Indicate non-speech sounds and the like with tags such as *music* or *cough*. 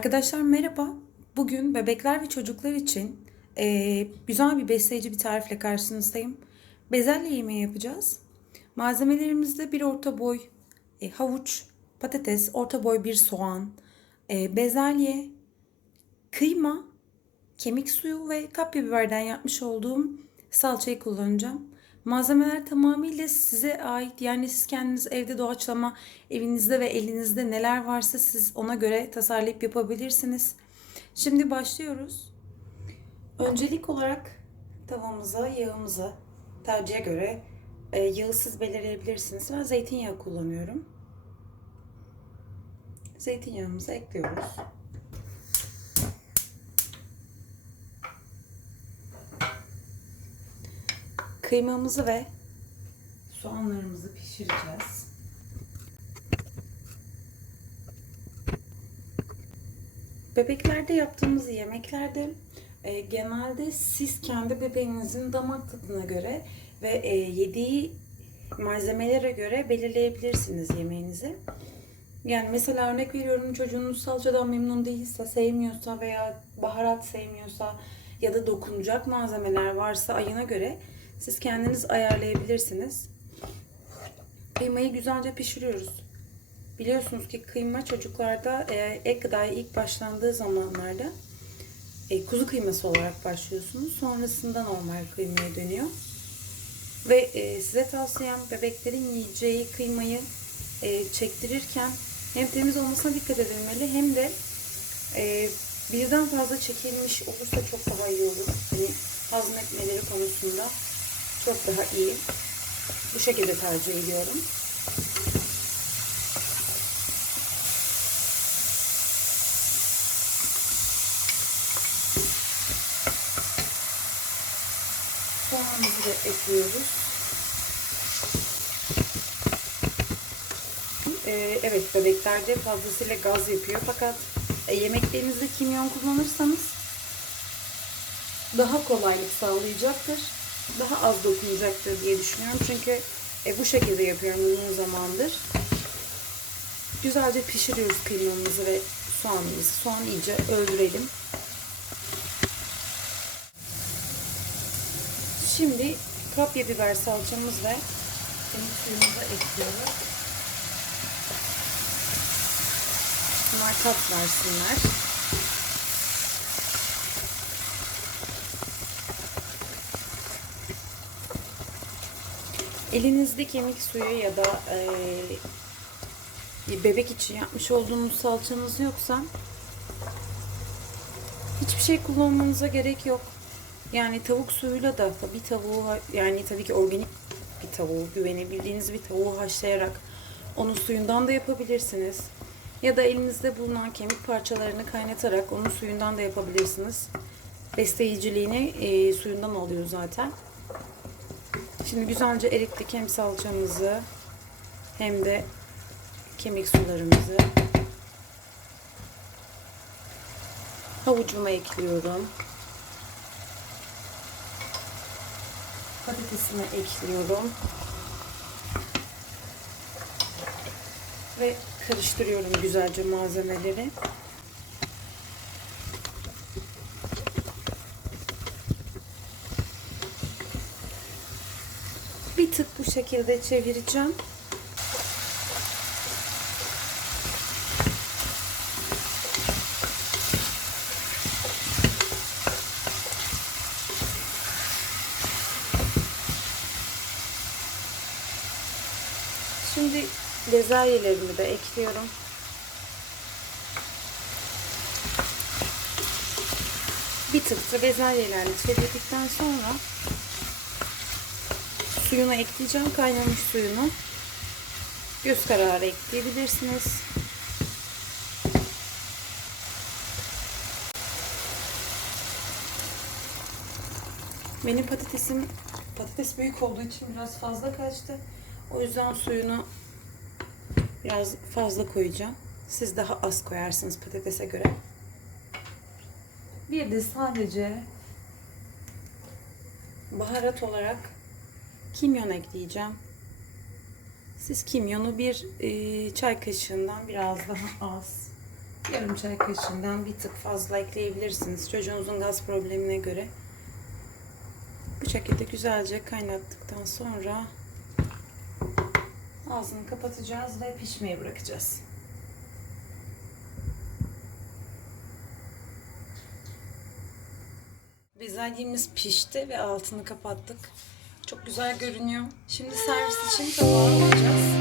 Arkadaşlar merhaba. Bugün bebekler ve çocuklar için eee, güzel bir besleyici bir tarifle karşınızdayım. Bezelye yemeği yapacağız. Malzemelerimizde bir orta boy e, havuç, patates, orta boy bir soğan, e, bezelye, kıyma, kemik suyu ve kapya biberden yapmış olduğum salçayı kullanacağım. Malzemeler tamamıyla size ait. Yani siz kendiniz evde doğaçlama evinizde ve elinizde neler varsa siz ona göre tasarlayıp yapabilirsiniz. Şimdi başlıyoruz. Öncelik olarak tavamıza, yağımıza tercihe göre e, yağı siz belirleyebilirsiniz. Ben zeytinyağı kullanıyorum. Zeytinyağımızı ekliyoruz. Kıymamızı ve soğanlarımızı pişireceğiz. Bebeklerde yaptığımız yemeklerde e, genelde siz kendi bebeğinizin damak tadına göre ve e, yediği malzemelere göre belirleyebilirsiniz yemeğinizi. Yani mesela örnek veriyorum çocuğunuz salçadan memnun değilse, sevmiyorsa veya baharat sevmiyorsa ya da dokunacak malzemeler varsa ayına göre siz kendiniz ayarlayabilirsiniz. Kıymayı güzelce pişiriyoruz. Biliyorsunuz ki kıyma çocuklarda e, ek gıdaya ilk başlandığı zamanlarda e, kuzu kıyması olarak başlıyorsunuz. Sonrasında normal kıymaya dönüyor. Ve e, size tavsiyem bebeklerin yiyeceği kıymayı e, çektirirken hem temiz olmasına dikkat edilmeli hem de e, birden fazla çekilmiş olursa çok daha iyi olur. Hani hazmetmeleri konusunda çok daha iyi. Bu şekilde tercih ediyorum. Soğanımızı da ekliyoruz. Ee, evet bebeklerde fazlasıyla gaz yapıyor fakat e, yemeklerinizde kimyon kullanırsanız daha kolaylık sağlayacaktır. Daha az dokunacaktır diye düşünüyorum. Çünkü e, bu şekilde yapıyorum uzun zamandır. Güzelce pişiriyoruz kıymamızı ve soğanımızı. Soğan iyice öldürelim. Şimdi kapya biber salçamız ve kemik suyumuzu ekliyoruz. Bunlar tat versinler. Elinizde kemik suyu ya da e, bebek için yapmış olduğunuz salçanız yoksa hiçbir şey kullanmanıza gerek yok. Yani tavuk suyuyla da bir tavuğu yani tabii ki organik bir tavuğu güvenebildiğiniz bir tavuğu haşlayarak onun suyundan da yapabilirsiniz. Ya da elinizde bulunan kemik parçalarını kaynatarak onun suyundan da yapabilirsiniz. Besleyiciliğini e, suyundan alıyor zaten. Şimdi güzelce erittik hem salçamızı hem de kemik sularımızı. Havucumu ekliyorum. Patatesimi ekliyorum. Ve karıştırıyorum güzelce malzemeleri. Bir tık bu şekilde çevireceğim. Şimdi bezelyelerimi de ekliyorum. Bir tık da bezelyelerle çevirdikten sonra suyunu ekleyeceğim. Kaynamış suyunu. Göz kararı ekleyebilirsiniz. Benim patatesim patates büyük olduğu için biraz fazla kaçtı. O yüzden suyunu biraz fazla koyacağım. Siz daha az koyarsınız patatese göre. Bir de sadece baharat olarak kimyon ekleyeceğim. Siz kimyonu bir e, çay kaşığından biraz daha *laughs* az Yarım çay kaşığından bir tık fazla ekleyebilirsiniz çocuğunuzun gaz problemine göre. Bu şekilde güzelce kaynattıktan sonra ağzını kapatacağız ve pişmeye bırakacağız. Bezelyemiz pişti ve altını kapattık. Çok güzel görünüyor. Şimdi servis için tabağa alacağız.